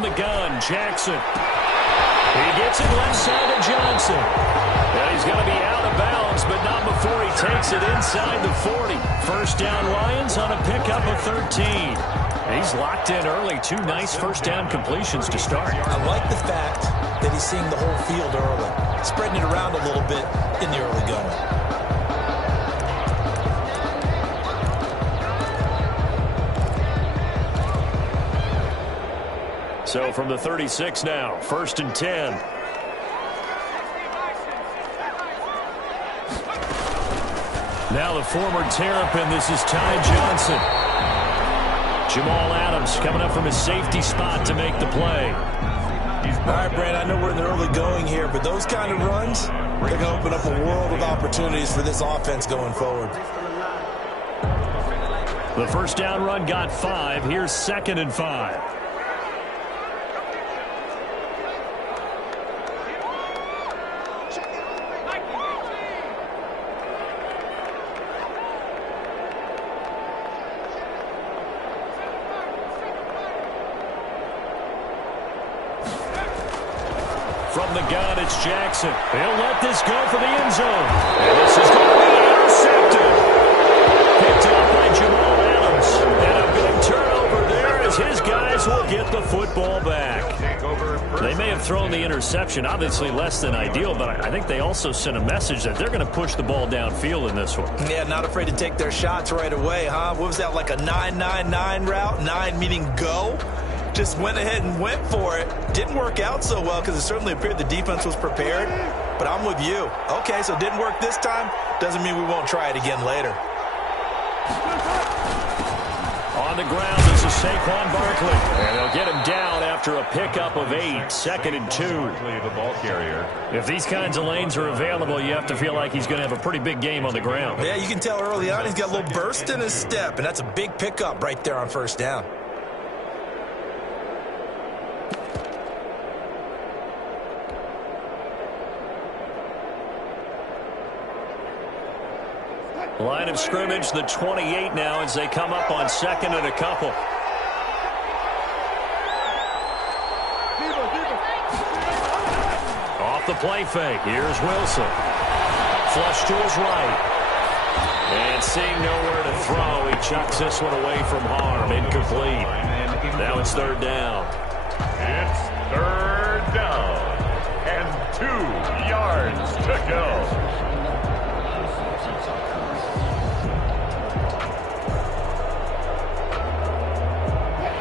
from the gun, Jackson. He gets it left side of Johnson. And he's going to be out of bounds, but not before he takes it inside the 40. First down, Lions on a pickup of 13. He's locked in early. 2 nice first down completions to start. I like the fact that he's seeing the whole field early, spreading it around a little bit in the early going. So from the 36 now, 1st and 10. Now the former Terrapin, this is Ty Johnson. Jamal Adams coming up from his safety spot to make the play. All right, Brand, I know we're in the early going here, but those kind of runs, they're going to open up a world of opportunities for this offense going forward. The first down run got 5. Here's 2nd and 5. From the gun, it's Jackson. He'll let this go for the end zone. And this is going to be intercepted. Picked up by Jamal Adams. And a big turnover there as his guys will get the football back. They may have thrown the interception, obviously less than ideal, but I think they also sent a message that they're going to push the ball downfield in this one. Yeah, not afraid to take their shots right away, huh? What was that, like a 9-9-9 route? 9 meaning go? Just went ahead and went for it. Didn't work out so well because it certainly appeared the defense was prepared. But I'm with you. Okay, so it didn't work this time. Doesn't mean we won't try it again later. On the ground, this is Saquon Barkley. And they'll get him down after a pickup of 8. 2nd and 2. The ball carrier. If these kinds of lanes are available, you have to feel like he's going to have a pretty big game on the ground. Yeah, you can tell early on he's got a little burst in his step, and that's a big pickup right there on first down. Line of scrimmage, the 28 now as they come up on 2nd and a couple. Off the play fake. Here's Wilson. Flush to his right. And seeing nowhere to throw, he chucks this one away from harm. Incomplete. Now it's 3rd down. It's 3rd down. And 2 yards to go.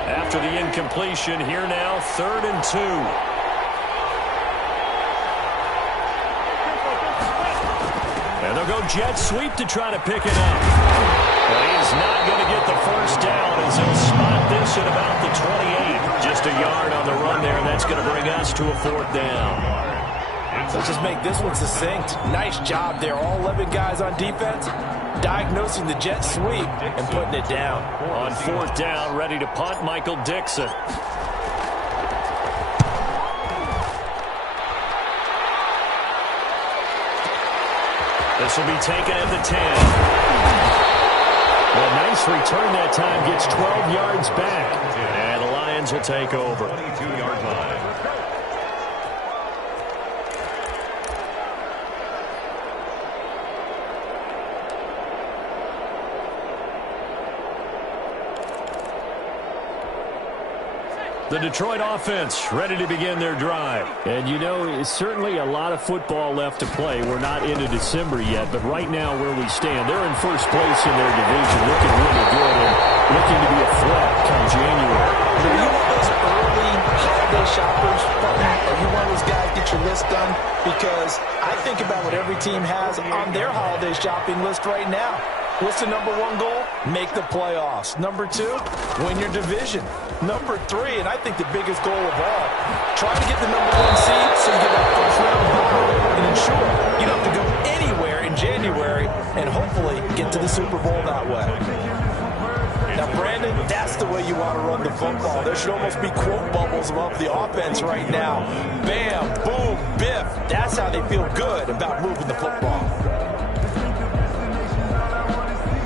After the incompletion, here now, 3rd and 2. And they'll go jet sweep to try to pick it up. But he's not going to get the first down as he'll spot this at about the 28. Just a yard on the run there. That's going to bring us to a 4th down. Let's just make this one succinct. Nice job there. All 11 guys on defense diagnosing the jet sweep and putting it down. On 4th down, ready to punt, Michael Dixon. This will be taken at the 10. Well, nice return that time. Gets 12 yards back. And the Lions will take over. 22-yard line. The Detroit offense ready to begin their drive. And, you know, it's certainly a lot of football left to play. We're not into December yet, but right now where we stand, they're in first place in their division, looking really good and looking to be a threat come January. Are you one of those early holiday shoppers? Are you one of those guys get your list done? Because I think about what every team has on their holiday shopping list right now. What's the number 1 goal? Make the playoffs. Number 2, win your division. Number 3, and I think the biggest goal of all, try to get the number 1 seed so you get that first round bye and ensure you don't have to go anywhere in January and hopefully get to the Super Bowl that way. Now, Brandon, that's the way you want to run the football. There should almost be quote bubbles above the offense right now. Bam, boom, biff. That's how they feel good about moving the football.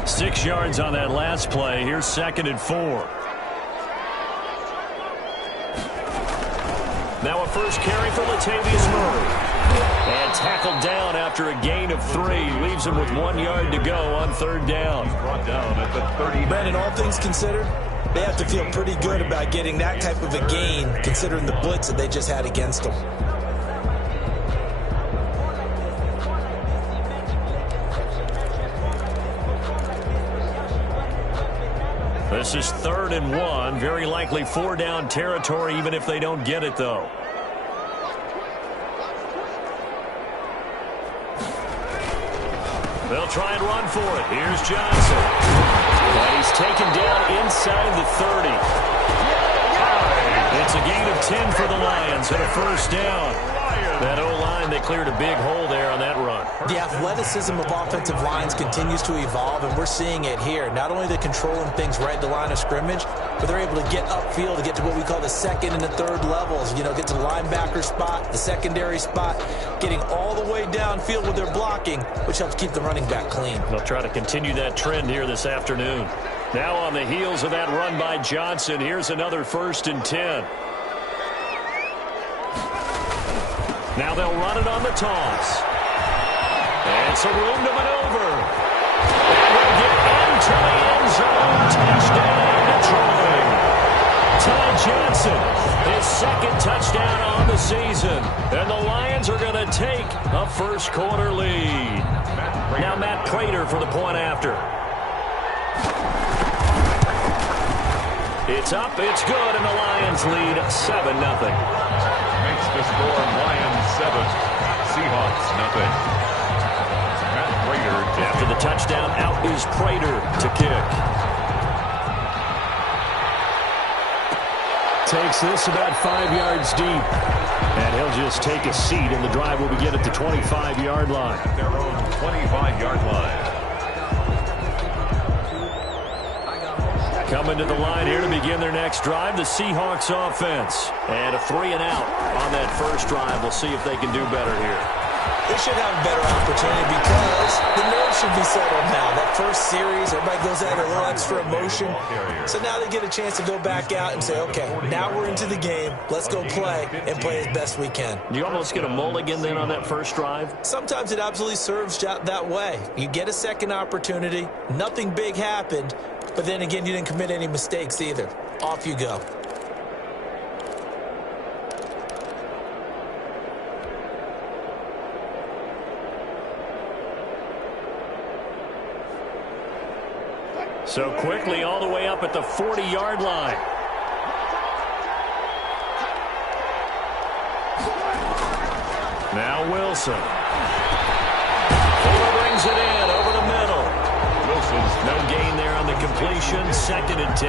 6 yards on that last play. Here's 2nd and 4. Now a first carry for Latavius Murray. And tackled down after a gain of 3. Leaves him with 1 yard to go on 3rd down. Brought down at the 30. Brandon, all things considered, they have to feel pretty good about getting that type of a gain, considering the blitz that they just had against them. This is 3rd and 1. Very likely 4-down territory, even if they don't get it, though. They'll try and run for it. Here's Johnson. And he's taken down inside the 30. It's a gain of 10 for the Lions and a first down. That O-line, they cleared a big hole there on that run. The athleticism of offensive lines continues to evolve, and we're seeing it here. Not only are they controlling things right at the line of scrimmage, but they're able to get upfield to get to what we call the 2nd and the 3rd levels. You know, get to the linebacker spot, the secondary spot, getting all the way downfield with their blocking, which helps keep the running back clean. They'll try to continue that trend here this afternoon. Now on the heels of that run by Johnson, here's another 1st and 10. Now they'll run it on the toss. And some room to maneuver. And they'll get into the end zone. Touchdown, Detroit. Ty Johnson, his 2nd touchdown on the season. And the Lions are going to take a first-quarter lead. Now Matt Prater for the point after. It's up, it's good, and the Lions lead 7-0. Makes the score Lions 7, Seahawks nothing. Matt Prater. After the touchdown, out is Prater to kick. Takes this about 5 yards deep. And he'll just take a seat, and the drive will begin at the 25-yard line. At their own 25-yard line. Coming to the line here to begin their next drive, the Seahawks offense. And a 3-and-out on that first drive. We'll see if they can do better here. They should have a better opportunity because the nerves should be settled now. That first series, everybody goes out a little extra emotion. So now they get a chance to go back out and say, okay, now we're into the game. Let's go play and play as best we can. You almost get a mulligan then on that first drive? Sometimes it absolutely serves that way. You get a second opportunity. Nothing big happened. But then again, you didn't commit any mistakes either. Off you go. So quickly all the way up at the 40-yard line. Now Wilson. Fuller brings it in over the middle. Wilson's no gain there on the completion. 2nd and 10.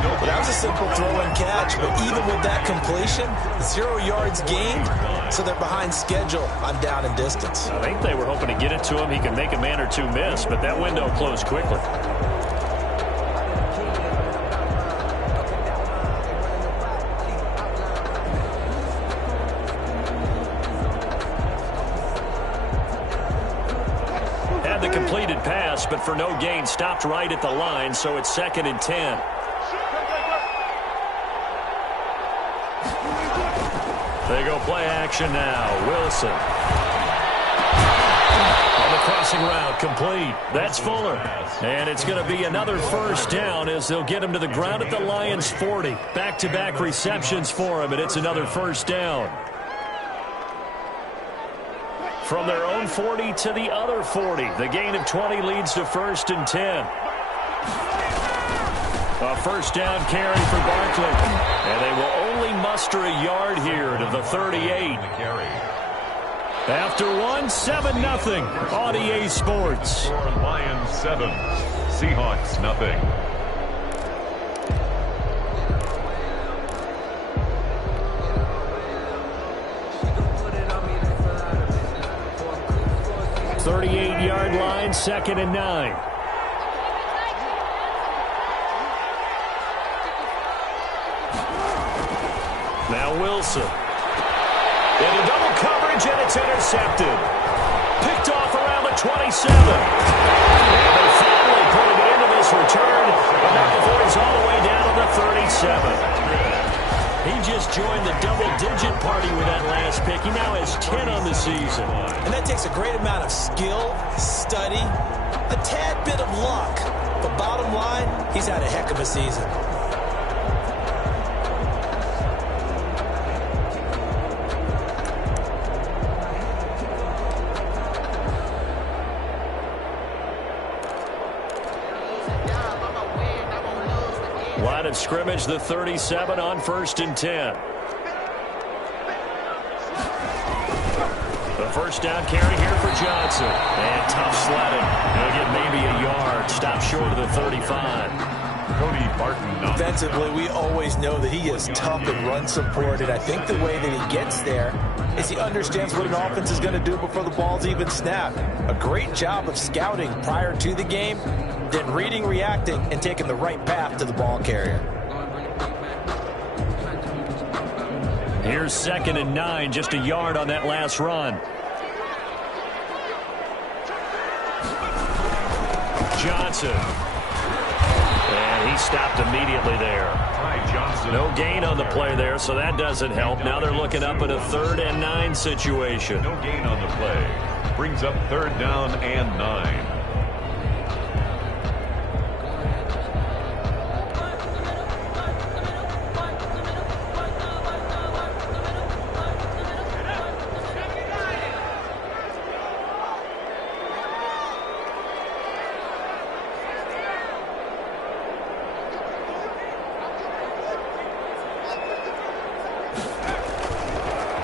Well, that was a simple throw and catch, but even with that completion, 0 yards gained, so they're behind schedule on down and distance. I think they were hoping to get it to him. He could make a man or two miss, but that window closed quickly. Had the completed pass, but for no gain, stopped right at the line, so it's 2nd and 10. They go play action now. Wilson. On the crossing route, complete. That's Fuller. And it's going to be another first down as they'll get him to the ground at the Lions' 40. Back-to-back receptions for him, and it's another first down. From their own 40 to the other 40. The gain of 20 leads to 1st and 10. A first down carry for Barkley. And they will only muster a yard here to the 38. After one, 7-0 on EA Sports. Lions 7, Seahawks nothing. Yard line, 2nd and 9. Now Wilson. Into double coverage, and it's intercepted. Picked off around the 27. And they finally put it into this return, but not before he's all the way down to the 37. He just joined the double-digit party with that last pick. He now has 10 on the season. And that takes a great amount of skill, study, a tad bit of luck. But bottom line, he's had a heck of a season. Line of scrimmage, the 37 on 1st and 10. The first down carry here for Johnson. And tough sledding. He'll get maybe a yard. Stop short of the 35. Cody Barton. Defensively, we always know that he is tough in run support, and I think the way that he gets there is he understands what an offense is going to do before the ball's even snapped. A great job of scouting prior to the game, then reading, reacting, and taking the right path to the ball carrier. Here's 2nd and 9, just a yard on that last run. Johnson. And he stopped immediately there. No gain on the play there, so that doesn't help. Now they're looking up at a 3rd and 9 situation. No gain on the play. Brings up 3rd down and 9.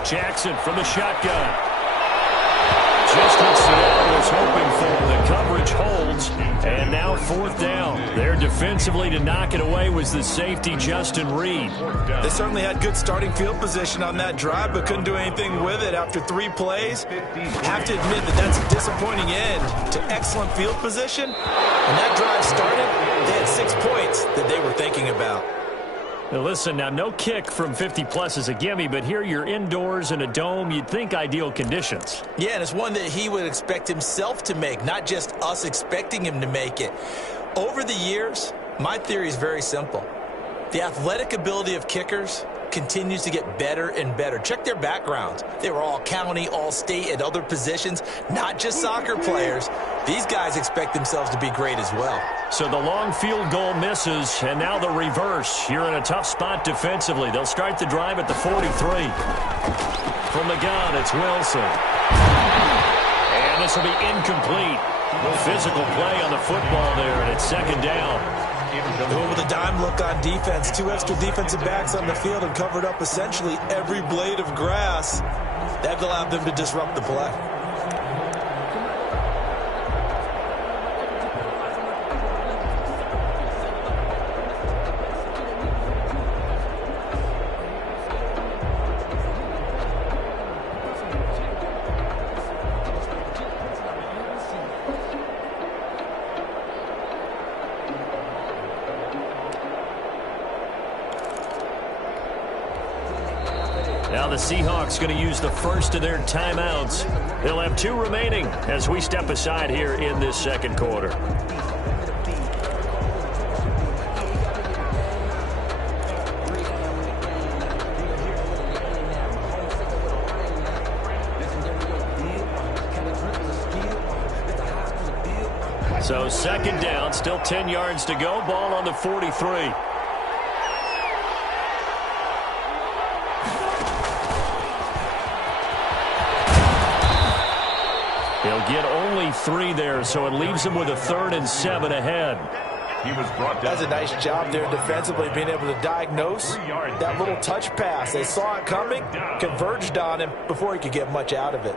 Jackson from the shotgun. Just what Seattle was hoping for. The coverage holds, and now 4th down. There defensively to knock it away was the safety, Justin Reed. They certainly had good starting field position on that drive, but couldn't do anything with it after 3 plays. Have to admit that that's a disappointing end to excellent field position. When that drive started, they had 6 points that they were thinking about. Now listen, now no kick from 50-plus is a gimme, but here you're indoors in a dome. You'd think ideal conditions. Yeah, and it's one that he would expect himself to make, not just us expecting him to make it. Over the years, my theory is very simple. The athletic ability of kickers continues to get better and better. Check their backgrounds. They were all county, all state, at other positions, not just soccer players. These guys expect themselves to be great as well. So the long field goal misses, and now the reverse. You're in a tough spot defensively. They'll start the drive at the 43. From the gun, it's Wilson. And this will be incomplete. Physical play on the football there, and it's 2nd down. Going with a dime look on defense. 2 extra defensive backs on the field and covered up essentially every blade of grass. That allowed them to disrupt the play. Now the Seahawks going to use the first of their timeouts. They'll have 2 remaining as we step aside here in this 2nd quarter. So 2nd down, still 10 yards to go. Ball on the 43. He'll get only 3 there, so it leaves him with a 3rd and 7 ahead. He was brought down. That's a nice job there defensively, being able to diagnose that little touch pass. They saw it coming, converged on him before he could get much out of it.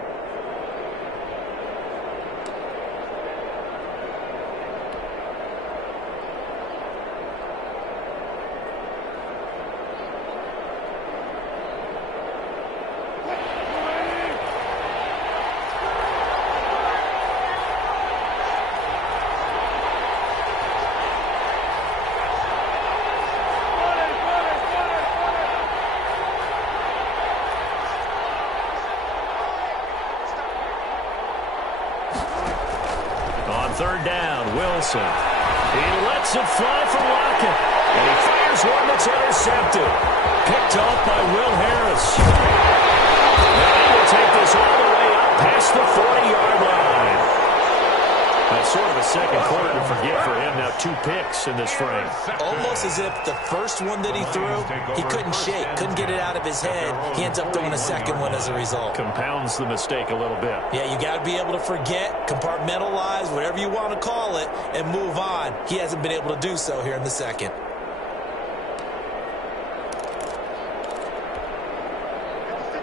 On 3rd down, Wilson. He lets it fly from Lockett. And he fires throws one that's intercepted. Picked off by Will Harris. Now he will take this all the way up past the 40-yard line. That's sort of a second quarter to forget for him. Now 2 picks in this frame. Almost as if the first one that he threw, he couldn't shake, couldn't get it out of his head. He ends up throwing a second one as a result. Compounds the mistake a little bit. Yeah, you got to be able to forget, compartmentalize, whatever you want to call it, and move on. He hasn't been able to do so here in the second.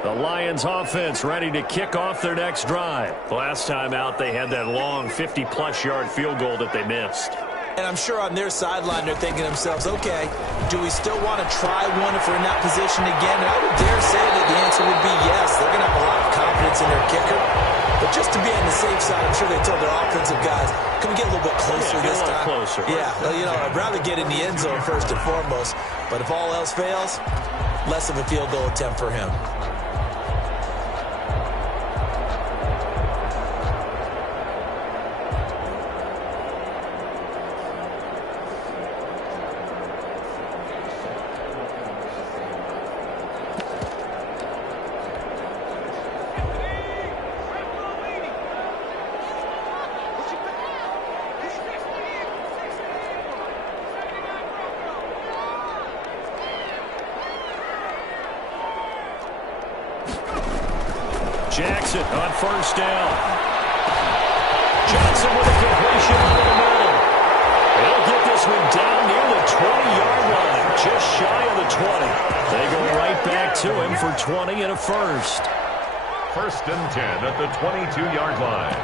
The Lions offense ready to kick off their next drive. Last time out, they had that long 50-plus yard field goal that they missed. And I'm sure on their sideline they're thinking to themselves, okay, do we still want to try one if we're in that position again? And I would dare say that the answer would be yes. They're going to have a lot of confidence in their kicker. But just to be on the safe side, I'm sure they told their offensive guys, can we get a little bit closer this time? Closer. Yeah, well, you know, I'd rather get in the end zone first and foremost. But if all else fails, less of a field goal attempt for him. Jackson on first down. Johnson with a completion over the middle. They'll get this one down near the 20-yard line, just shy of the 20. They go right back to him for 20 and a first. 1st and 10 at the 22-yard line.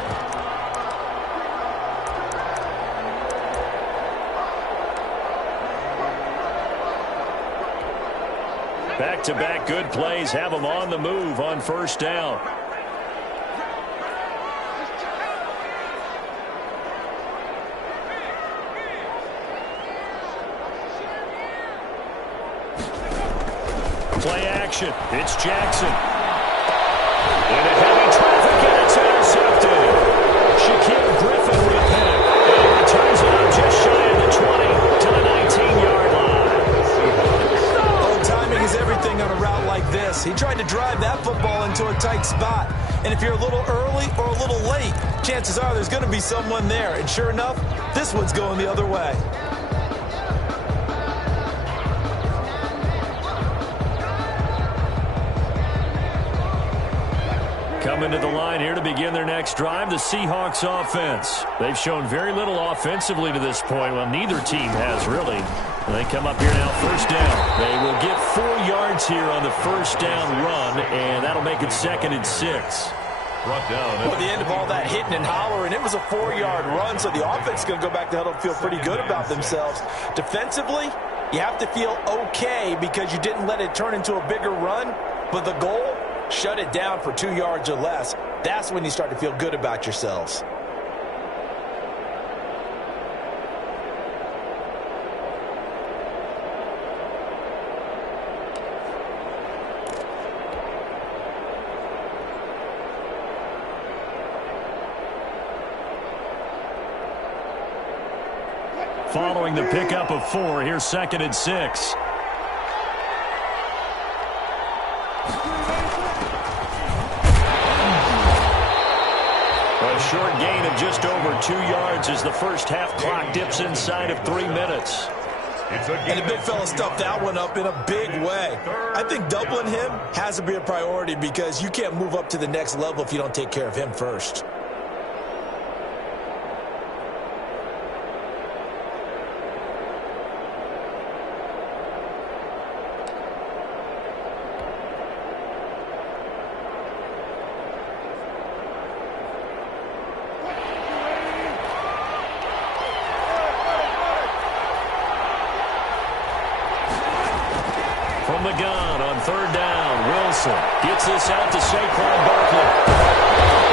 Back-to-back good plays have them on the move on first down. Play action. It's Jackson. Into heavy traffic, and it's intercepted. Shaquille Griffin with a pick. And he returns it up just shy of the 20 to the 19-yard line. Oh, timing is everything on a route like this. He tried to drive that football into a tight spot. And if you're a little early or a little late, chances are there's going to be someone there. And sure enough, this one's going the other way. Coming to the line here to begin their next drive, the Seahawks offense. They've shown very little offensively to this point. Well, neither team has really. They come up here now, first down. They will get 4 yards here on the first down run, and that'll make it 2nd and 6. Brought down. At the end of all that hitting and hollering, it was a 4-yard run, so the offense is going to go back to huddle and feel pretty good about themselves. Defensively, you have to feel okay because you didn't let it turn into a bigger run, but the goal, shut it down for 2 yards or less. That's when you start to feel good about yourselves. Following the pickup of 4, here's 2nd and 6. A short gain of just over 2 yards as the first half clock dips inside of 3 minutes. And the big fella stuffed that one up in a big way. I think doubling him has to be a priority because you can't move up to the next level if you don't take care of him first. From the gun on 3rd down, Wilson gets this out to Saquon Barkley.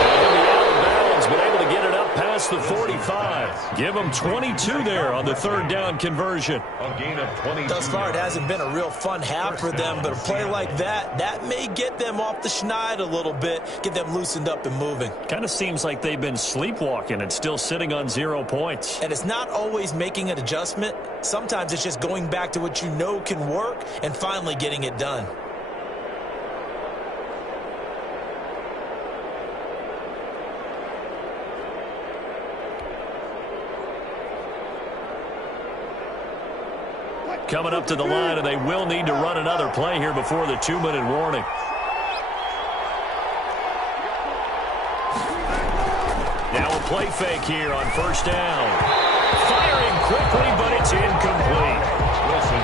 And he'll be out of bounds, but able to get it up past the 45. Give him 22 there on the 3rd down conversion. A gain of 22. Thus far, it hasn't been a real fun half for them, but a play like that may get them off the schneid a little bit, get them loosened up and moving. Kind of seems like they've been sleepwalking and still sitting on 0 points. And it's not always making an adjustment. Sometimes it's just going back to what you know can work and finally getting it done. Coming up to the line, and they will need to run another play here before the 2-minute warning. Now a play fake here on first down. Firing quickly, but it's incomplete.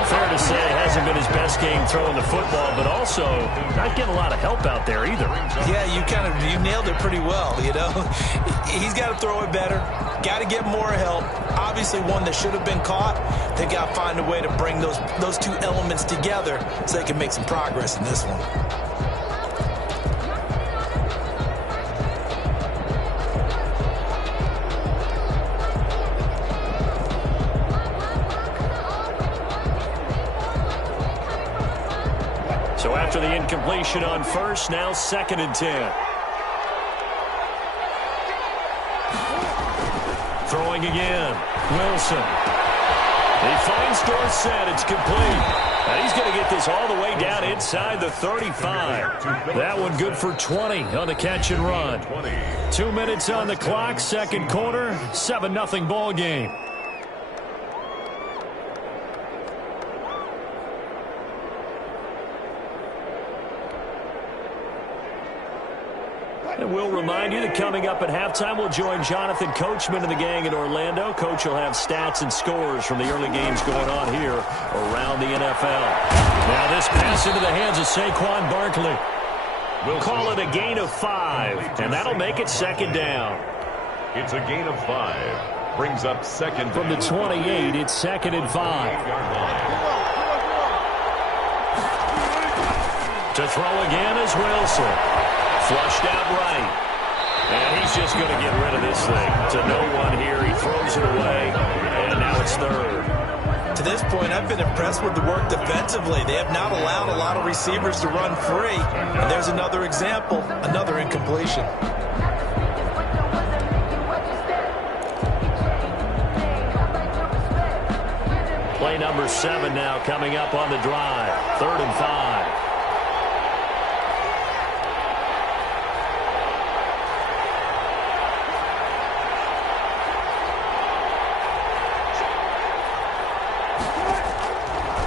Fair to say, hasn't been his best game throwing the football, but also not getting a lot of help out there either. Yeah, you nailed it pretty well, you know. He's got to throw it better. Got to get more help. Obviously one that should have been caught. They got to find a way to bring those two elements together so they can make some progress in this one. So after the incompletion on first, now 2nd and 10. Throwing again. Wilson. He finds Dorsett. It's complete. And he's going to get this all the way down inside the 35. That one good for 20 on the catch and run. 2 minutes on the clock, second quarter, 7-0 ball game. And we'll remind you that coming up at halftime, we'll join Jonathan Coachman and the gang in Orlando. Coach will have stats and scores from the early games going on here around the NFL. Now this pass into the hands of Saquon Barkley. We'll call it a gain of 5, and that'll make it 2nd down. It's a gain of 5. Brings up 2nd. From the 28, it's 2nd and 5. To throw again is Wilson. Flushed out right. And he's just going to get rid of this thing. To no one here. He throws it away. And now it's 3rd. To this point, I've been impressed with the work defensively. They have not allowed a lot of receivers to run free. And there's another example, another incompletion. Play number 7 now coming up on the drive. 3rd and 5.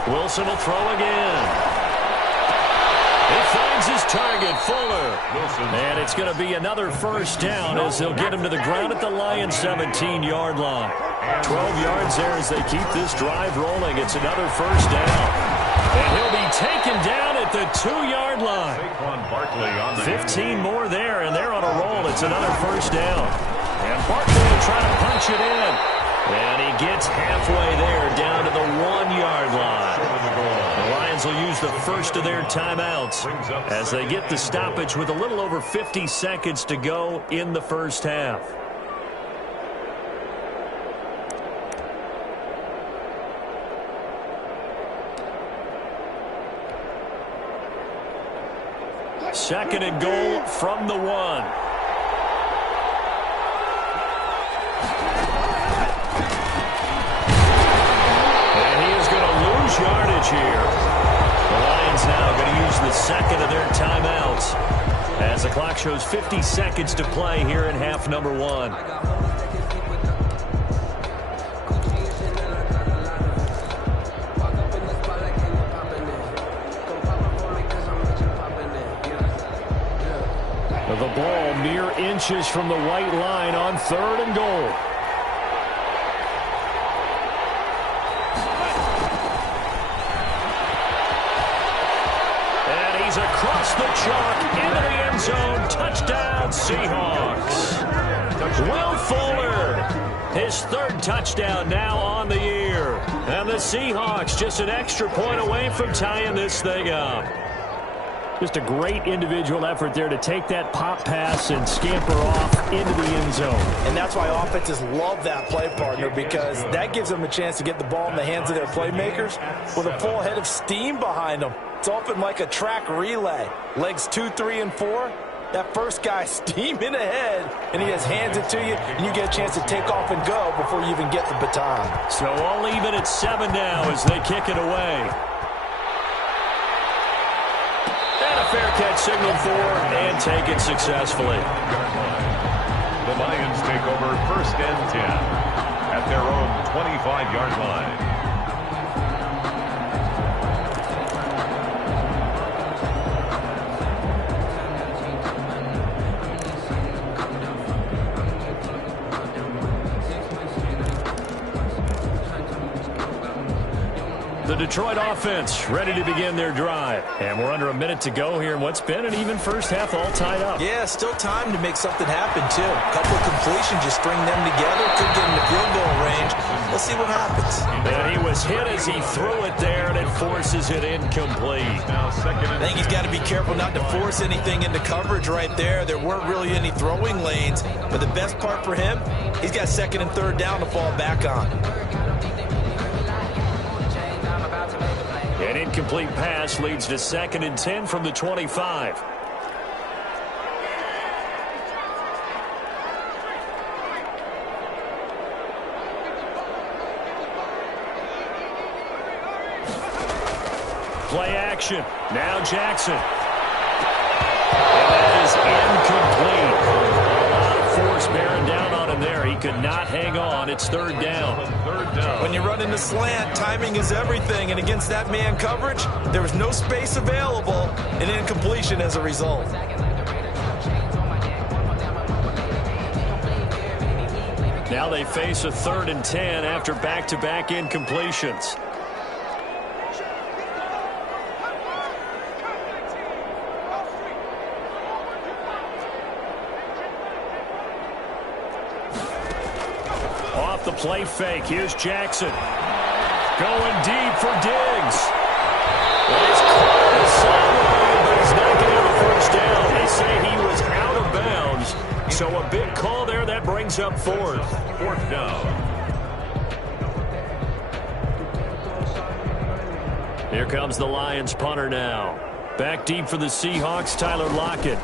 Wilson will throw again. He finds his target, Fuller. And it's going to be another first down as they'll get him to the ground at the Lions' 17-yard line. 12 yards there as they keep this drive rolling. It's another first down. And he'll be taken down at the 2-yard line. 15 more there, and they're on a roll. It's another first down. And Barkley will try to punch it in. And he gets halfway there, down to the 1-yard line. The Lions will use the first of their timeouts as they get the stoppage with a little over 50 seconds to go in the first half. Second and goal from the 1. Yardage here. The Lions now going to use the second of their timeouts as the clock shows 50 seconds to play here in half number 1. The ball mere inches from the white line on 3rd and goal. Across the chalk, into the end zone, touchdown Seahawks. Will Fuller, his 3rd touchdown now on the year. And the Seahawks just an extra point away from tying this thing up. Just a great individual effort there to take that pop pass and scamper off into the end zone. And that's why offenses love that play, partner, because that gives them a chance to get the ball in the hands of their playmakers with a full head of steam behind them. It's often like a track relay. Legs 2, 3, and 4, That first guy steaming ahead, and he just hands it to you, and you get a chance to take off and go before you even get the baton. So all even at 7 now as they kick it away. And a fair catch signaled for and taken successfully. The Lions take over 1st and 10 at their own 25-yard line. The Detroit offense ready to begin their drive. And we're under a minute to go here in what's been an even first half, all tied up. Yeah, still time to make something happen, too. A couple of completions, just string them together, could get into field goal range. We'll see what happens. And he was hit as he threw it there, and it forces it incomplete. Now second. I think he's got to be careful not to force anything into coverage right there. There weren't really any throwing lanes. But the best part for him, he's got 2nd and 3rd down to fall back on. An incomplete pass leads to 2nd and 10 from the 25. Play action. Now Jackson. And that is incomplete. A lot of force bearing down on him there. He could not hang on. It's 3rd down. When you run into slant, timing is everything. And against that man coverage, there was no space available, and incompletion as a result. Now they face a 3rd and 10 after back-to-back incompletions. Off the play fake, here's Jackson. Going deep for Diggs. Well, he's caught in the sideline, but he's not going to have a first down. They say he was out of bounds. So a big call there. That brings up 4th. 4th down. Here comes the Lions punter now. Back deep for the Seahawks, Tyler Lockett.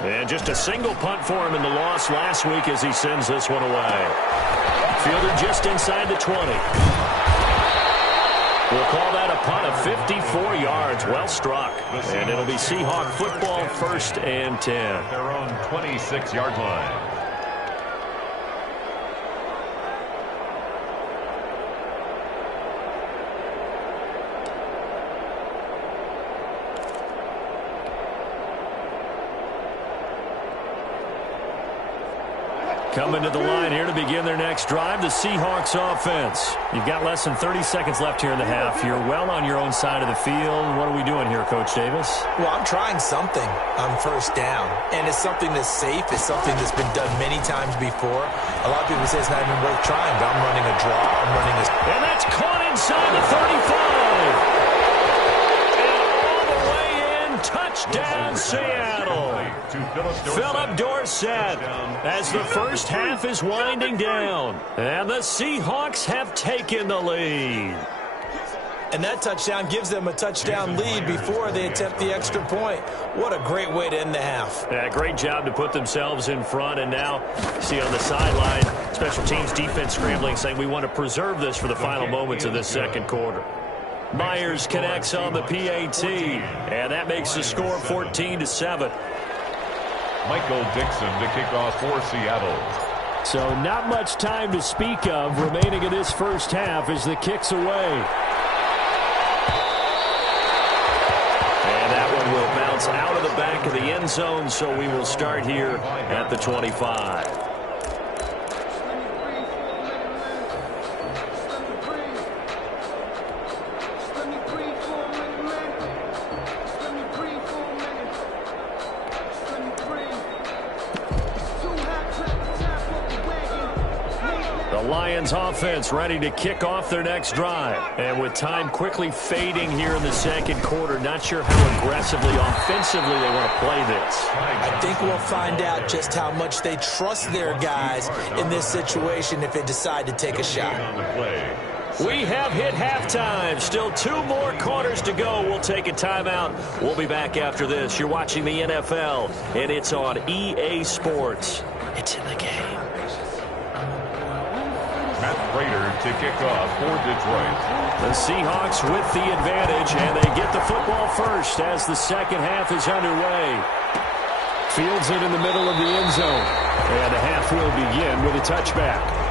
And just a single punt for him in the loss last week as he sends this one away. Fielder just inside the 20. We'll call that a punt of 54 yards. Well struck. And it'll be Seahawk football, 1st and 10. Their own 26-yard line. Coming to the line here to begin their next drive, the Seahawks offense. You've got less than 30 seconds left here in the half. You're well on your own side of the field. What are we doing here, Coach Davis? Well, I'm trying something on 1st down, and it's something that's safe. It's something that's been done many times before. A lot of people say it's not even worth trying, but I'm running a draw. I'm running a... And that's caught inside the 35. And all the way in, touchdown, Seattle. Philip Dorsett as the first half is winding down. And the Seahawks have taken the lead. And that touchdown gives them a touchdown lead before they attempt the extra point. What a great way to end the half. Yeah, great job to put themselves in front. And now, see on the sideline, special teams defense scrambling, saying we want to preserve this for the final moments of this 2nd quarter. Myers connects on the PAT. And that makes the score 14-7. Michael Dixon to kick off for Seattle. So not much time to speak of remaining in this first half as the kick's away. And that one will bounce out of the back of the end zone, so we will start here at the 25. Lions offense ready to kick off their next drive. And with time quickly fading here in the 2nd quarter, not sure how aggressively, offensively they want to play this. I think we'll find out just how much they trust their guys in this situation if they decide to take a shot. On the play, We have hit halftime. Still 2 more quarters to go. We'll take a timeout. We'll be back after this. You're watching the NFL, and it's on EA Sports. It's in the game. Matt Prater to kick off for Detroit. The Seahawks with the advantage, and they get the football first as the second half is underway. Fields it in the middle of the end zone, and the half will begin with a touchback.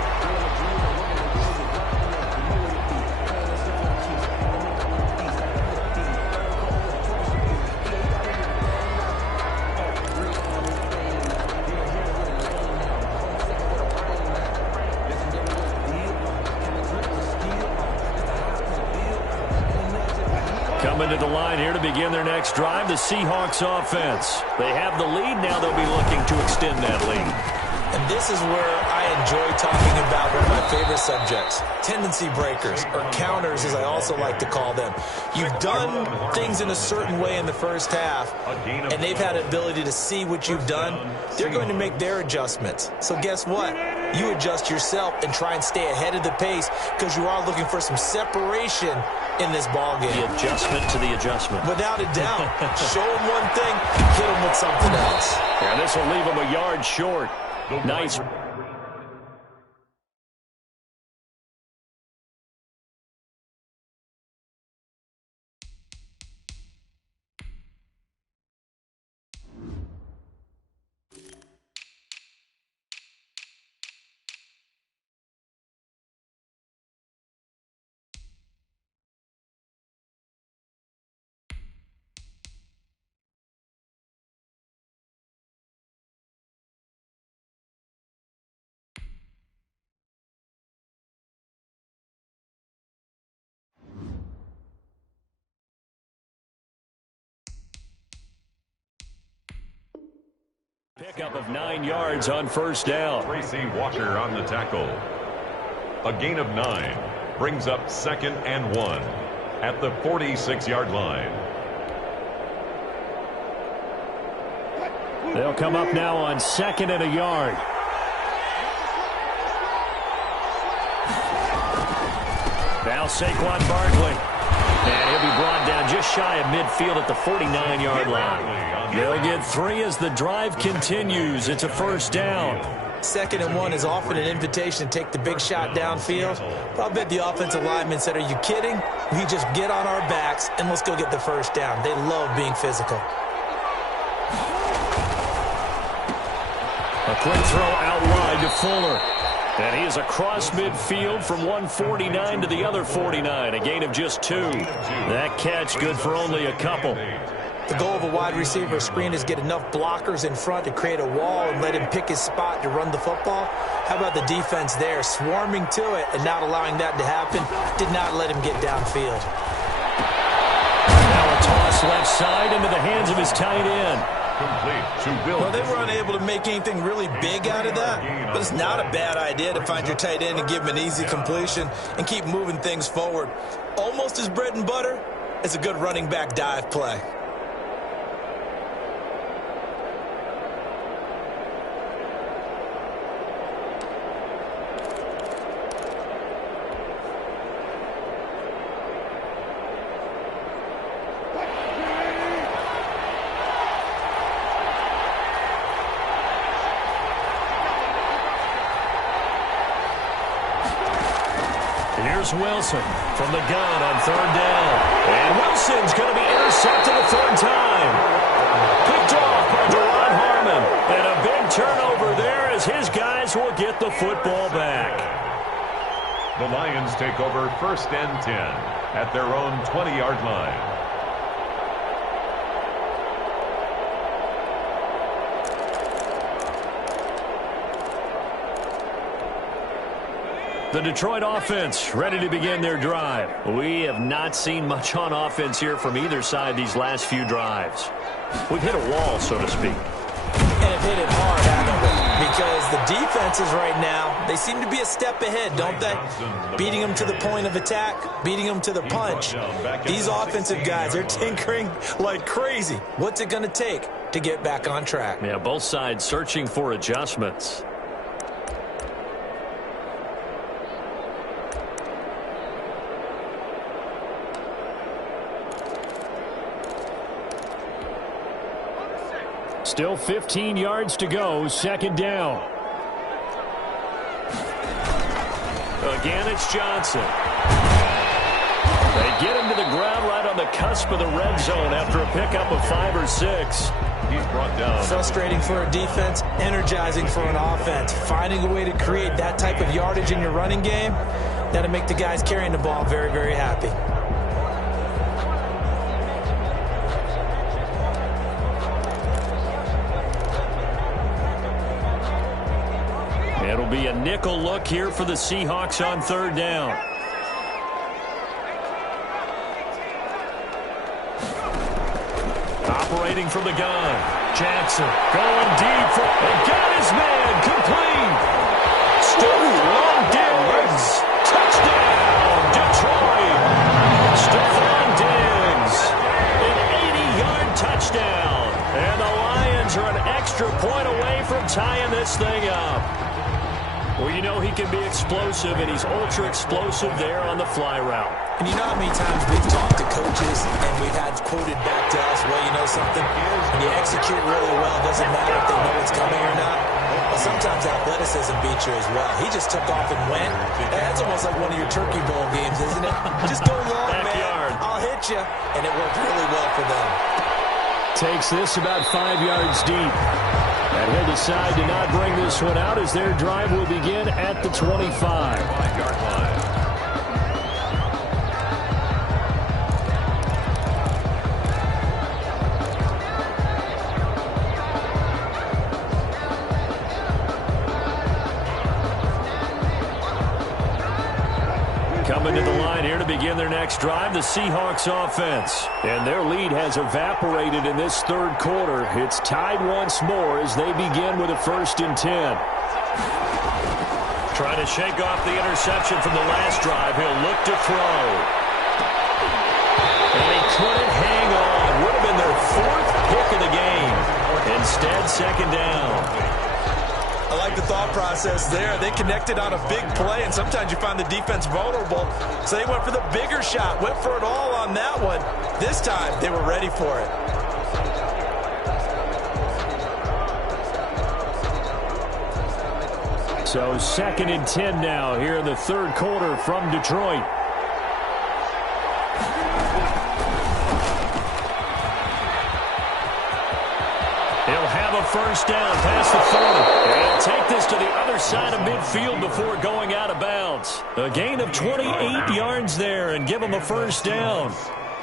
Coming to the line here to begin their next drive, the Seahawks offense. They have the lead. Now they'll be looking to extend that lead. And this is where I enjoy talking about one of my favorite subjects, tendency breakers, or counters as I also like to call them. You've done things in a certain way in the first half, and they've had an ability to see what you've done. They're going to make their adjustments. So guess what? You adjust yourself and try and stay ahead of the pace because you are looking for some separation in this ball game. The adjustment to the adjustment. Without a doubt. Show them one thing, hit them with something else. Yeah, this will leave them a yard short. Nice. Pickup of 9 yards on first down. Tracy Walker on the tackle. A gain of 9 brings up 2nd and 1 at the 46-yard line. They'll come up now on 2nd and a yard. Now Saquon Barkley. And he'll be brought down just shy of midfield at the 49-yard line. They'll get 3 as the drive continues. It's a first down. 2nd and 1 is often an invitation to take the big shot downfield. But I'll bet the offensive lineman said, are you kidding? We just get on our backs and let's go get the first down. They love being physical. A quick throw out wide to Fuller. And he is across midfield from 149 to the other 49. A gain of just 2. That catch good for only a couple. The goal of a wide receiver screen is get enough blockers in front to create a wall and let him pick his spot to run the football. How about the defense there, swarming to it and not allowing that to happen? Did not let him get downfield. Now a toss left side into the hands of his tight end. Complete to Bill. Well, they were unable to make anything really big out of that, but it's not a bad idea to find your tight end and give him an easy completion and keep moving things forward. Almost as bread and butter as a good running back dive play. Wilson from the gun on 3rd down. And Wilson's going to be intercepted a 3rd time. Picked off by Duron Harmon. And a big turnover there as his guys will get the football back. The Lions take over 1st and 10 at their own 20-yard line. The Detroit offense ready to begin their drive. We have not seen much on offense here from either side these last few drives. We've hit a wall, so to speak. And have hit it hard, haven't we? Because the defenses right now, they seem to be a step ahead, don't they? Beating them to the point of attack, beating them to the punch. These offensive guys, they're tinkering like crazy. What's it going to take to get back on track? Yeah, both sides searching for adjustments. Still 15 yards to go, second down. Again, it's Johnson. They get him to the ground right on the cusp of the red zone after a pickup of 5 or 6. He's brought down. Frustrating for a defense, energizing for an offense. Finding a way to create that type of yardage in your running game, that'll make the guys carrying the ball very, very happy. It'll be a nickel look here for the Seahawks on third down. Operating from the gun. Jackson going deep. And got his man complete. Stephon Diggs. Touchdown, Detroit. Stephon Diggs. An 80-yard touchdown. And the Lions are an extra point away from tying this thing up. Well, you know he can be explosive, and he's ultra-explosive there on the fly route. And you know how many times we've talked to coaches and we've had quoted back to us, well, you know something, when you execute really well, it doesn't matter if they know it's coming or not. But sometimes athleticism beats you as well. He just took off and went. That's almost like one of your Turkey Bowl games, isn't it? Just go long, man. I'll hit you. And it worked really well for them. Takes this about 5 yards deep. And he'll decide to not bring this one out as their drive will begin at the 25-yard line. Coming to the line here to begin their next drive, the Seahawks offense. And their lead has evaporated in this third quarter. It's tied once more as they begin with a 1st and 10. Trying to shake off the interception from the last drive. He'll look to throw. And he couldn't hang on. Would have been their 4th pick of the game. Instead, second down. I like the thought process there. They connected on a big play, and sometimes you find the defense vulnerable. So they went for the bigger shot, went for it all on that one. This time, they were ready for it. So 2nd and 10 now here in the third quarter from Detroit. He'll have a 1st down past the 40. And take this to the other side of midfield before going out of bounds. A gain of 28 yards there and give him a 1st down.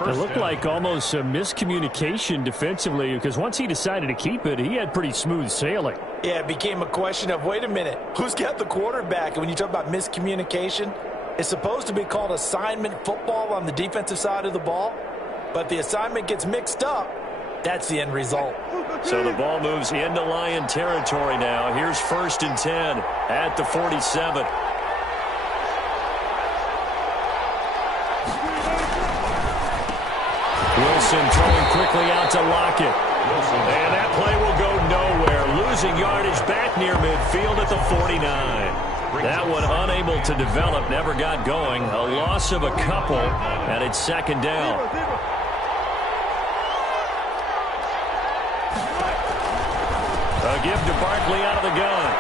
It looked like almost a miscommunication defensively because once he decided to keep it, he had pretty smooth sailing. Yeah, it became a question of, wait a minute, who's got the quarterback? And when you talk about miscommunication, it's supposed to be called assignment football on the defensive side of the ball. But the assignment gets mixed up. That's the end result. So the ball moves into Lion territory now. Here's 1st and 10 at the 47. Wilson throwing quickly out to Lockett. And that play will go nowhere. Losing yardage back near midfield at the 49. That one unable to develop, never got going. A loss of a couple, and it's second down. A give to Barkley out of the gun.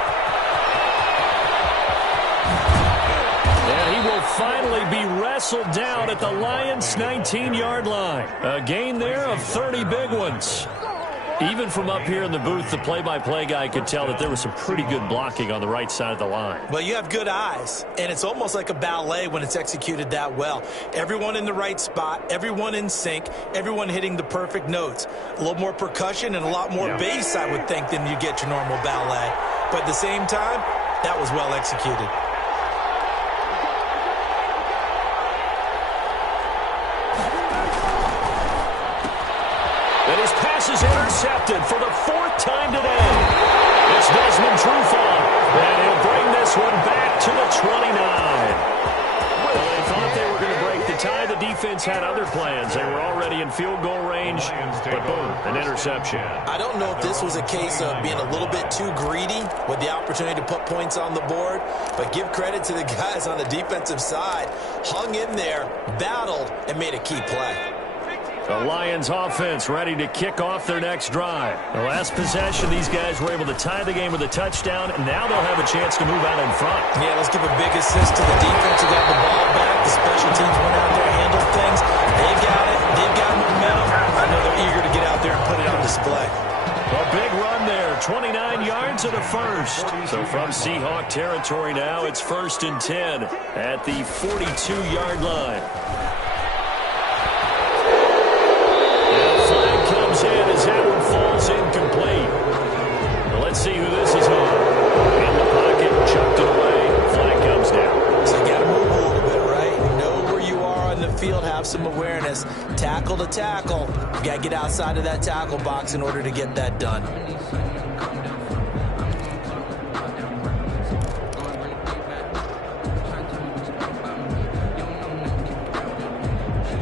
And he will finally be wrestled down at the Lions' 19-yard line. A gain there of 30 big ones. Even from up here in the booth, the play-by-play guy could tell that there was some pretty good blocking on the right side of the line. Well, you have good eyes, and it's almost like a ballet when it's executed that well. Everyone in the right spot, everyone in sync, everyone hitting the perfect notes. A little more percussion and a lot more bass, I would think, than you get your normal ballet. But at the same time, that was well executed. And his pass is intercepted for the 4th time today. It's Desmond Trufant, and he'll bring this one back to the 29. Well, they thought they were going to break the tie. The defense had other plans. They were already in field goal range, but boom, an interception. I don't know if this was a case of being a little bit too greedy with the opportunity to put points on the board, but give credit to the guys on the defensive side. Hung in there, battled, and made a key play. The Lions offense ready to kick off their next drive. The last possession, these guys were able to tie the game with a touchdown, and now they'll have a chance to move out in front. Yeah, let's give a big assist to the defense who got the ball back. The special teams went out there and handled things. They've got it. They've got momentum. I know they're eager to get out there and put it on display. A big run there, 29 yards and a first. So from Seahawk territory now, it's 1st and 10 at the 42-yard line. In as that one falls incomplete. Well, let's see who this is on. In the pocket, chucked it away. Flag comes down. So you got to move a little bit, right? Know where you are on the field. Have some awareness. Tackle to tackle. You got to get outside of that tackle box in order to get that done.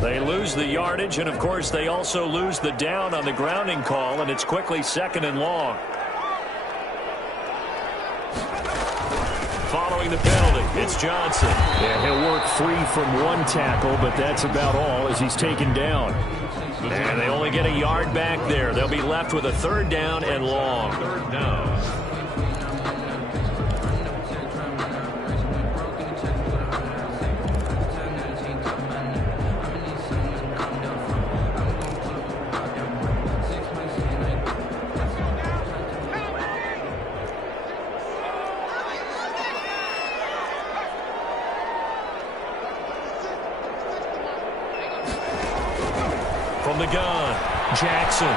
They lose the yardage, and of course they also lose the down on the grounding call, and it's quickly 2nd and long. Following the penalty, it's Johnson. Yeah, he'll work free from one tackle, but that's about all as he's taken down. And they only get a yard back there. They'll be left with a 3rd down and long. 3rd down. From the gun, Jackson.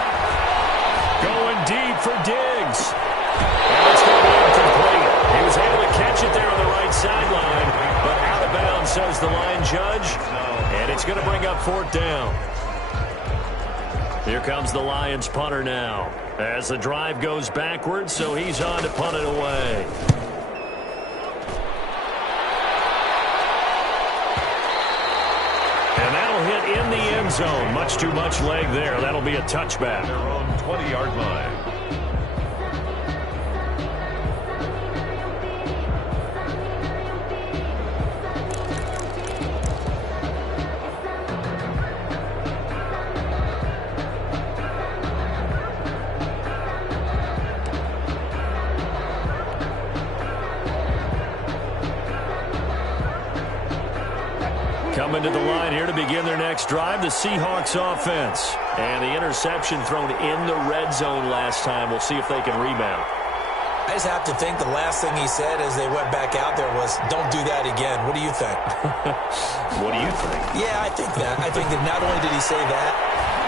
Going deep for Diggs. And it's going to be incomplete. He was able to catch it there on the right sideline, but out of bounds, says the line judge. And it's going to bring up 4th down. Here comes the Lions punter now. As the drive goes backwards, so he's on to punt it away. And that'll hit in the end zone. Much too much leg there. That'll be a touchback. Their own 20-yard line. Coming to the line here to begin their next drive, the Seahawks offense. And the interception thrown in the red zone last time. We'll see if they can rebound. I just have to think the last thing he said as they went back out there was, don't do that again. What do you think? What do you think? Yeah, I think that. I think that not only did he say that,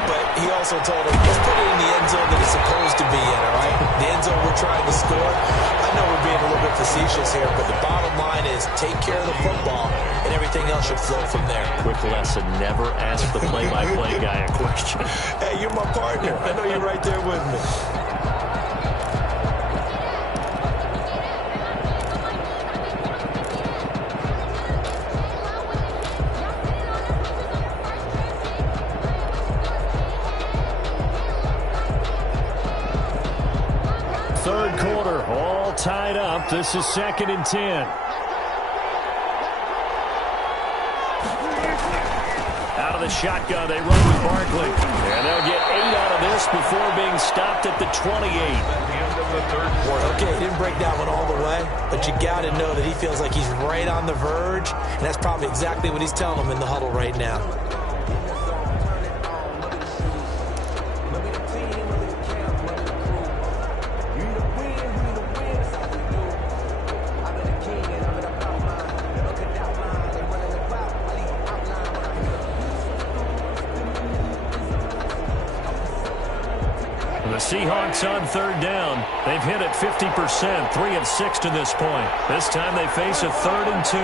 but he also told him, just put it in the end zone that it's supposed to be in, all right? The end zone we're trying to score. I know we're being a little bit facetious here, but the bottom line is take care of the football, and everything else should flow from there. Quick lesson, never ask the play-by-play guy a question. Hey, you're my partner. I know you're right there with me. Third quarter, all tied up. This is 2nd and 10. Out of the shotgun, they run with Barkley. And they'll get 8 out of this before being stopped at the 28. At the end of the 3rd quarter. Okay, he didn't break that one all the way, but you got to know that he feels like he's right on the verge, and that's probably exactly what he's telling them in the huddle right now. The Seahawks on 3rd down. They've hit it 50%, 3 of 6 to this point. This time they face a 3rd and 2.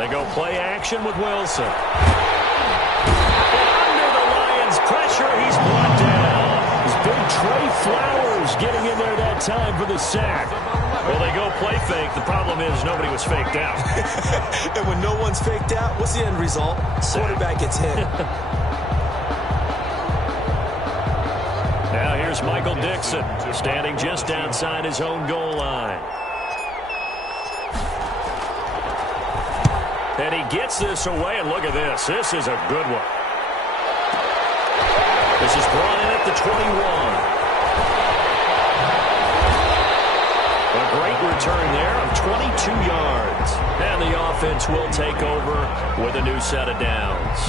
They go play action with Wilson. And under the Lions' pressure, he's brought down. It's big Trey Flowers getting in there that time for the sack. Well, they go play fake. The problem is nobody was faked out. And when no one's faked out, what's the end result? Quarterback gets hit. Now here Here's Michael Dixon, standing just outside his own goal line. And he gets this away, and look at this. This is a good one. This is brought in at the 21. A great return there of 22 yards. And the offense will take over with a new set of downs.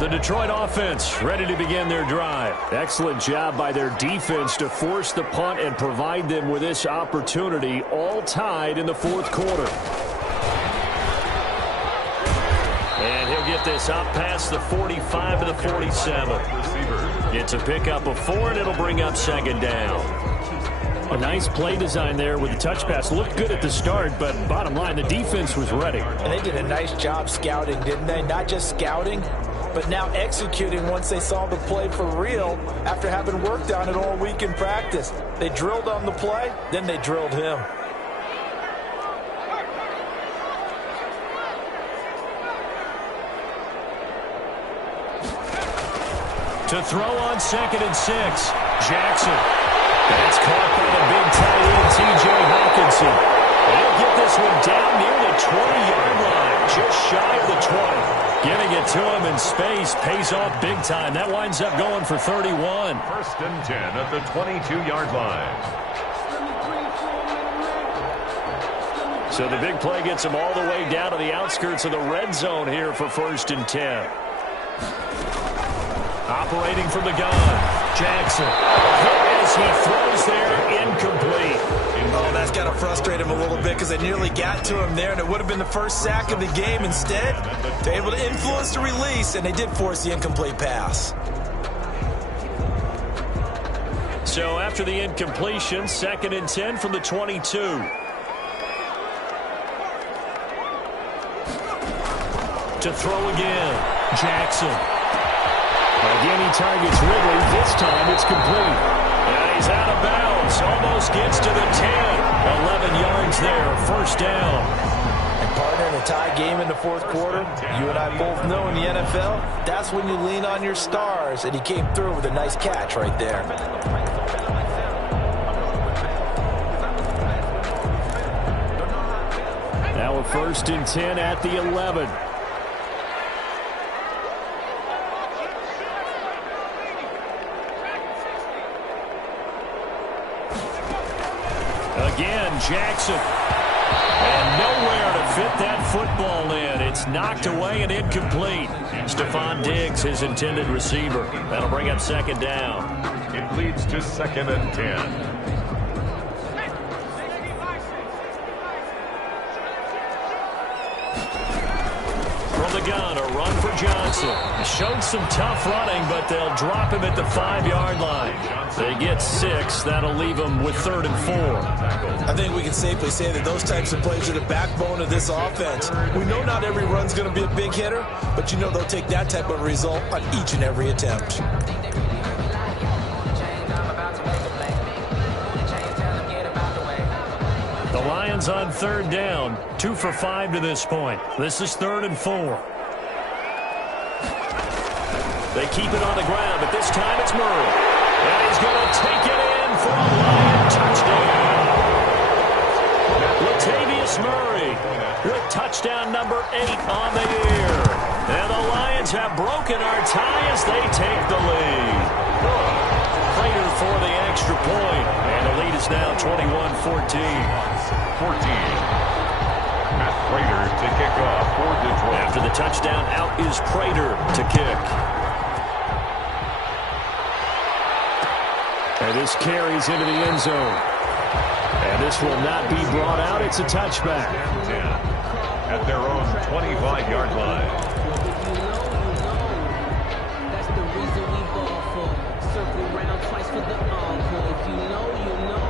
The Detroit offense ready to begin their drive. Excellent job by their defense to force the punt and provide them with this opportunity, all tied in the fourth quarter. And he'll get this up past the 45 to the 47. It's a pickup of 4, and it'll bring up second down. A nice play design there with the touch pass. Looked good at the start, but bottom line, the defense was ready. And they did a nice job scouting, didn't they? Not just scouting, but now executing once they saw the play for real after having worked on it all week in practice. They drilled on the play, then they drilled him. To throw on 2nd and 6, Jackson. That's caught by the big tight end, T.J. Hawkinson. He'll get this one down near the 20-yard line, just shy of the 20. Giving it to him in space pays off big time. That winds up going for 31. 1st and 10 at the 22-yard line. So the big play gets him all the way down to the outskirts of the red zone here for 1st and 10. Operating from the gun, Jackson. As he throws there, incomplete. Oh, that's got to frustrate him a little bit because they nearly got to him there, and it would have been the first sack of the game. Instead, they're able to influence the release, and they did force the incomplete pass. So after the incompletion, 2nd and 10 from the 22. To throw again, Jackson. Again, he targets Ridley. This time it's complete. And he's out of bounds. Almost gets to the 10. 11 yards there. 1st down. And partner, in a tie game in the fourth quarter, you and I both know in the NFL, that's when you lean on your stars. And he came through with a nice catch right there. Now a 1st and 10 at the 11. Again, Jackson. And nowhere to fit that football in. It's knocked away and incomplete. Stephon Diggs, his intended receiver. That'll bring up 2nd down. It leads to 2nd and 10. From the gun, a run for Johnson. Showed some tough running, but they'll drop him at the 5-yard line. They get 6. That'll leave them with 3rd and 4. I think we can safely say that those types of plays are the backbone of this offense. We know not every run's going to be a big hitter, but you know they'll take that type of result on each and every attempt. The Lions on 3rd down. 2 for 5 to this point. This is 3rd and 4. They keep it on the ground, but this time it's Murray. And he's going to take it in for a Lion touchdown. Latavius Murray with touchdown number 8 on the year. And the Lions have broken our tie as they take the lead. Prater for the extra point. And the lead is now 21-14. 14. Matt Prater to kick off for Detroit. After the touchdown, out is Prater to kick. And this carries into the end zone. And this will not be brought out. It's a touchback. 10 at their own 25-yard line. That's the reason we ball for. Circle around twice for the encore. If you know, you know.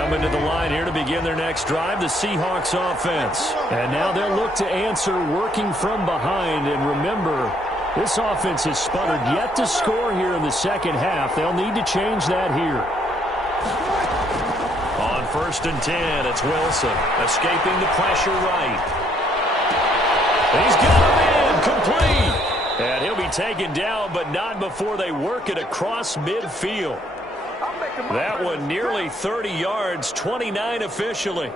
Coming to the line here to begin their next drive, the Seahawks offense. And now they'll look to answer working from behind. And remember, this offense has sputtered yet to score here in the second half. They'll need to change that here. On 1st and 10, it's Wilson escaping the pressure right. He's got him in, complete. And he'll be taken down, but not before they work it across midfield. That one nearly 30 yards, 29 officially.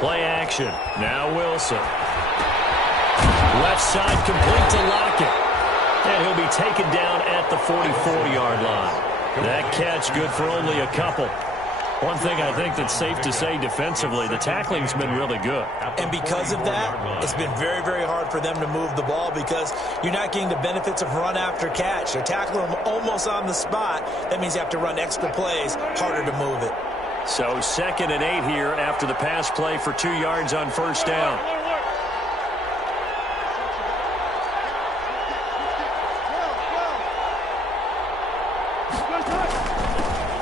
Play action. Now Wilson. Left side complete to Lockett. And he'll be taken down at the 44-yard line. That catch good for only a couple. One thing I think that's safe to say defensively, the tackling's been really good. And because of that, it's been very, very hard for them to move the ball because you're not getting the benefits of run after catch. They're tackling them almost on the spot. That means you have to run extra plays, harder to move it. So 2nd and 8 here after the pass play for 2 yards on 1st down.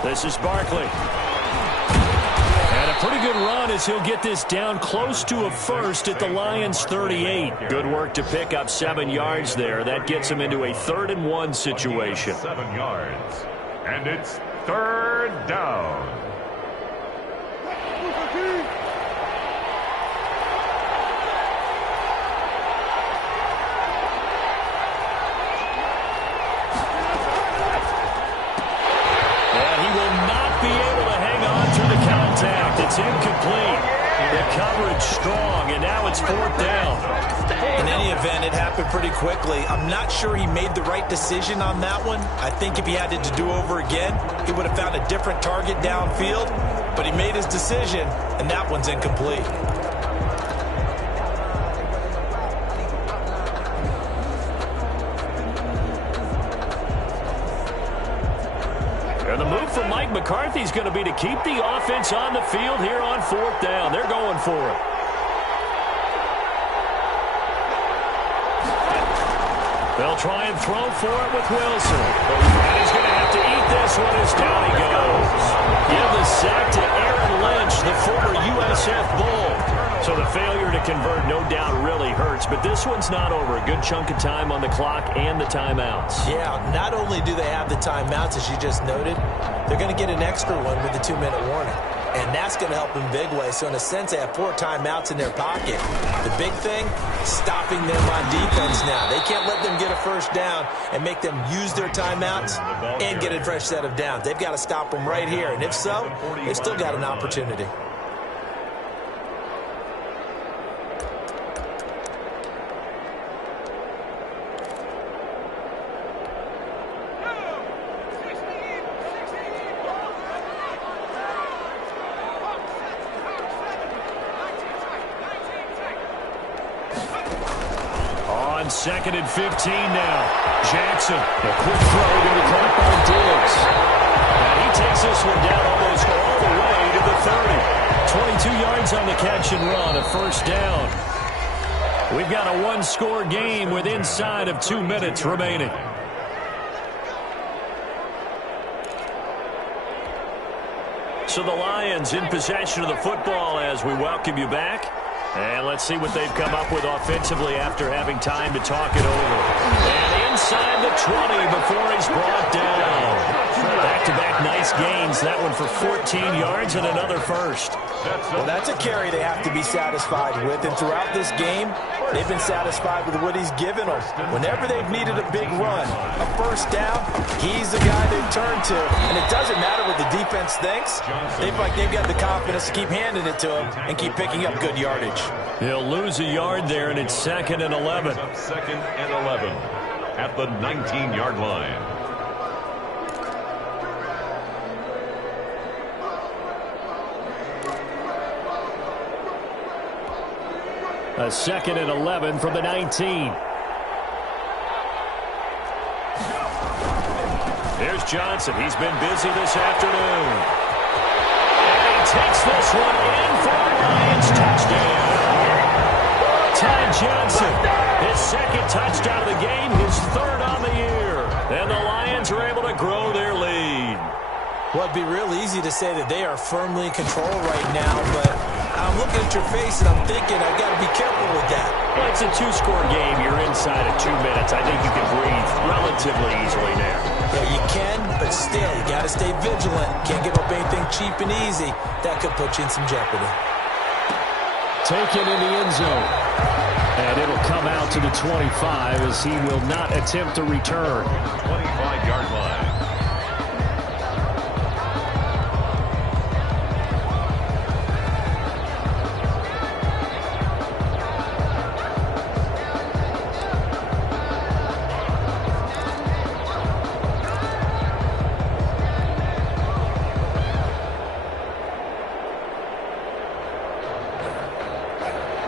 This is Barkley. And a pretty good run as he'll get this down close to a first at the Lions' 38. Good work to pick up 7 yards there. That gets him into a 3rd and 1 situation. 7 yards. And it's 3rd down. It's incomplete. The coverage strong, and now it's 4th down. In any event, it happened pretty quickly. I'm not sure he made the right decision on that one. I think if he had it to do over again, he would have found a different target downfield. But he made his decision, and that one's incomplete. And the move from Mike McCarthy is going to be to keep the offense on the field here on 4th down. They're going for it. They'll try and throw for it with Wilson. And he's going to have to eat this one as down he goes. Give the sack to Aaron Lynch, the former USF Bull. So the failure to convert no doubt really hurts, but this one's not over. A good chunk of time on the clock and the timeouts. Yeah, not only do they have the timeouts, as you just noted, they're going to get an extra one with the 2-minute warning. And that's going to help in big way. So in a sense, they have 4 timeouts in their pocket. The big thing, stopping them on defense now. They can't let them get a first down and make them use their timeouts and get a fresh set of downs. They've got to stop them right here. And if so, they've still got an opportunity. On 2nd and 15 now. Jackson, a quick throw to be caught by Diggs. And he takes this one down almost all the way to the 30. 22 yards on the catch and run, a 1st down. We've got a 1-score game with inside of 2 minutes remaining. So the Lions in possession of the football as we welcome you back. And let's see what they've come up with offensively after having time to talk it over. And inside the 20 before he's brought down. Back-to-back nice gains. That one for 14 yards and another first. Well, that's a carry they have to be satisfied with. And throughout this game, they've been satisfied with what he's given them. Whenever they've needed a big run, a first down, he's the guy they've turned to. And it doesn't matter what the defense thinks. They feel like they've got the confidence to keep handing it to him and keep picking up good yardage. He'll lose a yard there, and it's 2nd and 11. 2nd and 11 at the 19-yard line. A 2nd and 11 from the 19. Here's Johnson. He's been busy this afternoon. And he takes this one in for the Lions touchdown. Ty Johnson, his second touchdown of the game, his third on the year. And the Lions are able to grow their lead. Well, it'd be real easy to say that they are firmly in control right now, but I'm looking at your face and I'm thinking I've got to be careful with that. Well, it's a two-score game. You're inside of 2 minutes. I think you can breathe relatively easily there. Yeah, you can, but still, you got to stay vigilant. Can't give up anything cheap and easy. That could put you in some jeopardy. Taken in the end zone. And it'll come out to the 25 as he will not attempt to return. 25-yard line.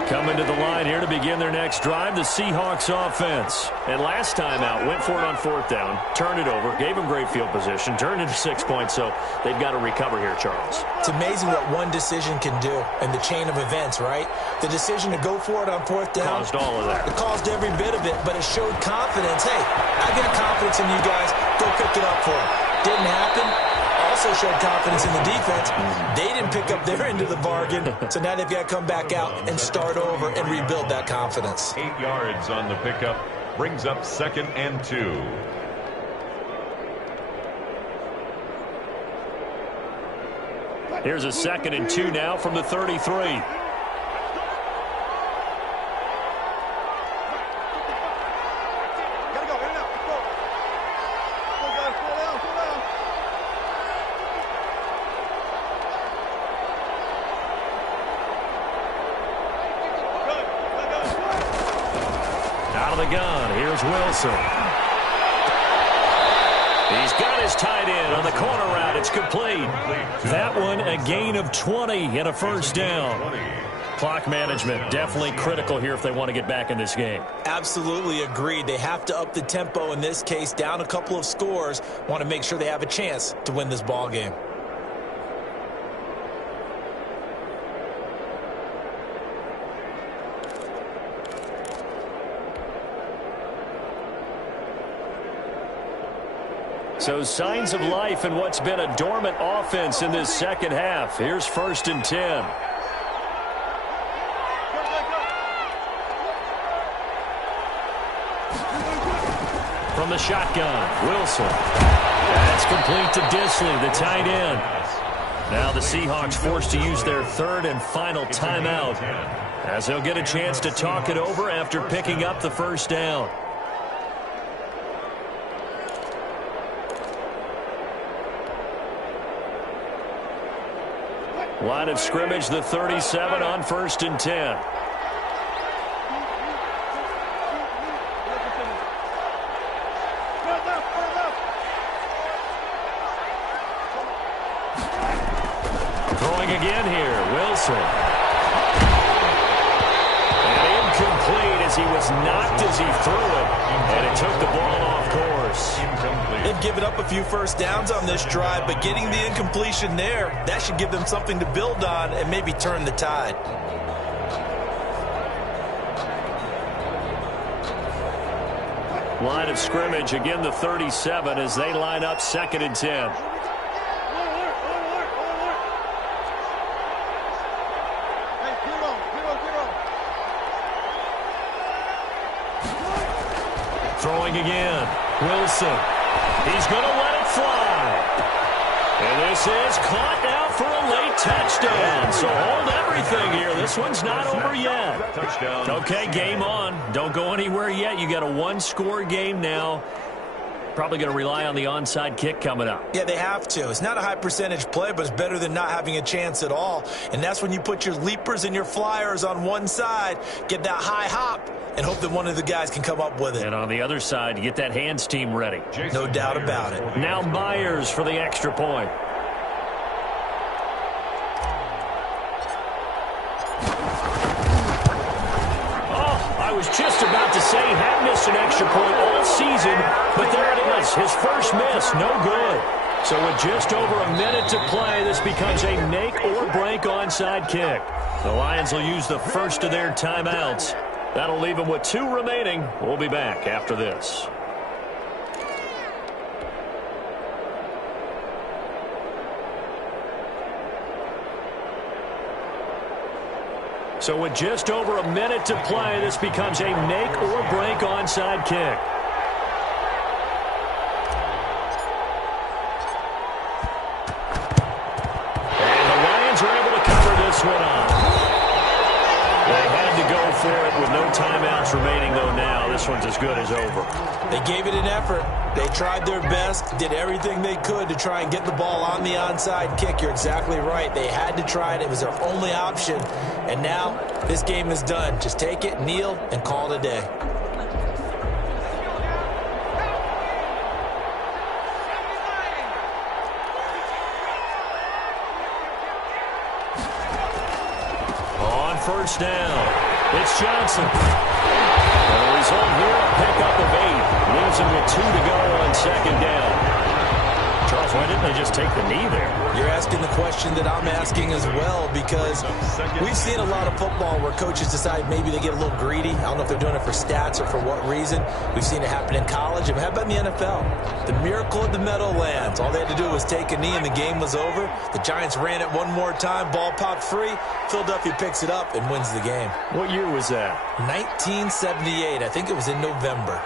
Coming to the line here to begin their next drive, the Seahawks offense. And last time out, went for it on fourth down, turned it over, gave them great field position, turned it to 6 points, so they've got to recover here, Charles. It's amazing what one decision can do in the chain of events, right? The decision to go for it on fourth down. Caused all of that. It caused every bit of it, but it showed confidence. Hey, I got confidence in you guys. Go pick it up for them. Didn't happen. Also showed confidence in the defense. They didn't pick up their end of the bargain, so now they've got to come back out and start over and rebuild that confidence. 8 yards on the pickup, brings up 2nd and 2. Here's a 2nd and 2 now from the 33. Gun. Here's Wilson. He's got his tight end on the corner route. It's complete. That one a gain of 20 and a first down. Clock management definitely critical here if they want to get back in this game. Absolutely agreed. They have to up the tempo in this case, down a couple of scores. Want to make sure they have a chance to win this ball game. So signs of life in what's been a dormant offense in this second half. Here's 1st and 10. From the shotgun, Wilson. That's complete to Disley, the tight end. Now the Seahawks forced to use their third and final timeout as they'll get a chance to talk it over after picking up the first down. Line of scrimmage, the 37 on 1st and 10. Throwing again here, Wilson. And incomplete as he was knocked as he threw it. And it took the ball off course. They've given up a few first downs on this drive, but getting the incompletion there, that should give them something to build on and maybe turn the tide. Line of scrimmage, again the 37 as they line up 2nd and 10. Throwing again, Wilson. He's going to let it fly. And this is caught now for a late touchdown. So hold everything here. This one's not over yet. Touchdown. Okay, game on. Don't go anywhere yet. You got a one-score game now. Probably going to rely on the onside kick coming up. Yeah, they have to. It's not a high percentage play, but it's better than not having a chance at all. And that's when you put your leapers and your flyers on one side, get that high hop, and hope that one of the guys can come up with it. And on the other side, you get that hands team ready. No doubt about it. Now Myers for the extra point. was just about to say he hadn't missed an extra point all season, but there it is. His first miss, no good. So with just over a minute to play, this becomes a make or break onside kick. The Lions will use the first of their timeouts. That'll leave them with 2 remaining. We'll be back after this. So with just over a minute to play, this becomes a make or break onside kick. And the Lions are able to cover this one up. They had to go for it with no timeouts remaining, though now. This one's as good as over. They gave it an effort. They tried their best, did everything they could to try and get the ball on the onside kick. You're exactly right. They had to try it. It was their only option. And now this game is done. Just take it, kneel, and call it a day. On first down, it's Johnson. And the result here, a pickup of 8. Leaves him with 2 to go on second down. Charles, why didn't they just take the knee there? You're asking the question that I'm asking as well, because we've seen a lot of football where coaches decide maybe they get a little greedy. I don't know if they're doing it for stats or for what reason. We've seen it happen in college. And how about in the NFL? The miracle of the Meadowlands. All they had to do was take a knee and the game was over. The Giants ran it one more time. Ball popped free. Philadelphia picks it up and wins the game. What year was that? 1978. I think it was in November.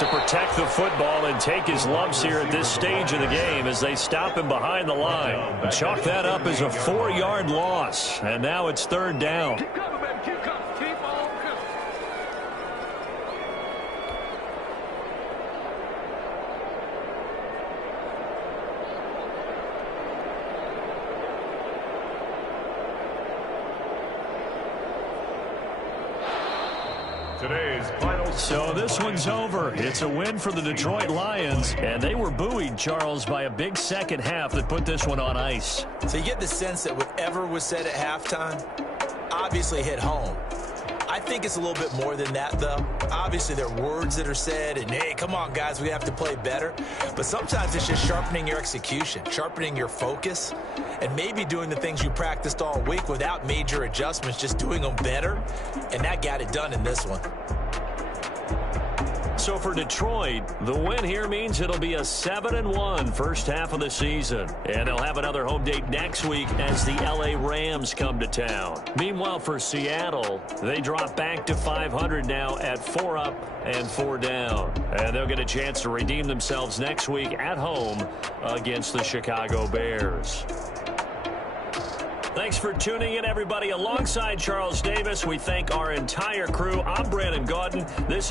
To protect the football and take his lumps here at this stage of the game as they stop him behind the line. Chalk that up as a 4-yard loss, and now it's 3rd down. Keep coming, baby. Keep coming. Keep on coming. Today's final. So this one's over. It's a win for the Detroit Lions, and they were buoyed, Charles, by a big second half that put this one on ice. So you get the sense that whatever was said at halftime obviously hit home. I think it's a little bit more than that, though. Obviously, there are words that are said, and, hey, come on, guys, we have to play better. But sometimes it's just sharpening your execution, sharpening your focus, and maybe doing the things you practiced all week without major adjustments, just doing them better, and that got it done in this one. So for Detroit, the win here means it'll be a 7-1 first half of the season. And they'll have another home date next week as the LA Rams come to town. Meanwhile, for Seattle, they drop back to 500 now at 4 up and 4 down. And they'll get a chance to redeem themselves next week at home against the Chicago Bears. Thanks for tuning in, everybody. Alongside Charles Davis, we thank our entire crew. I'm Brandon Gaudin. This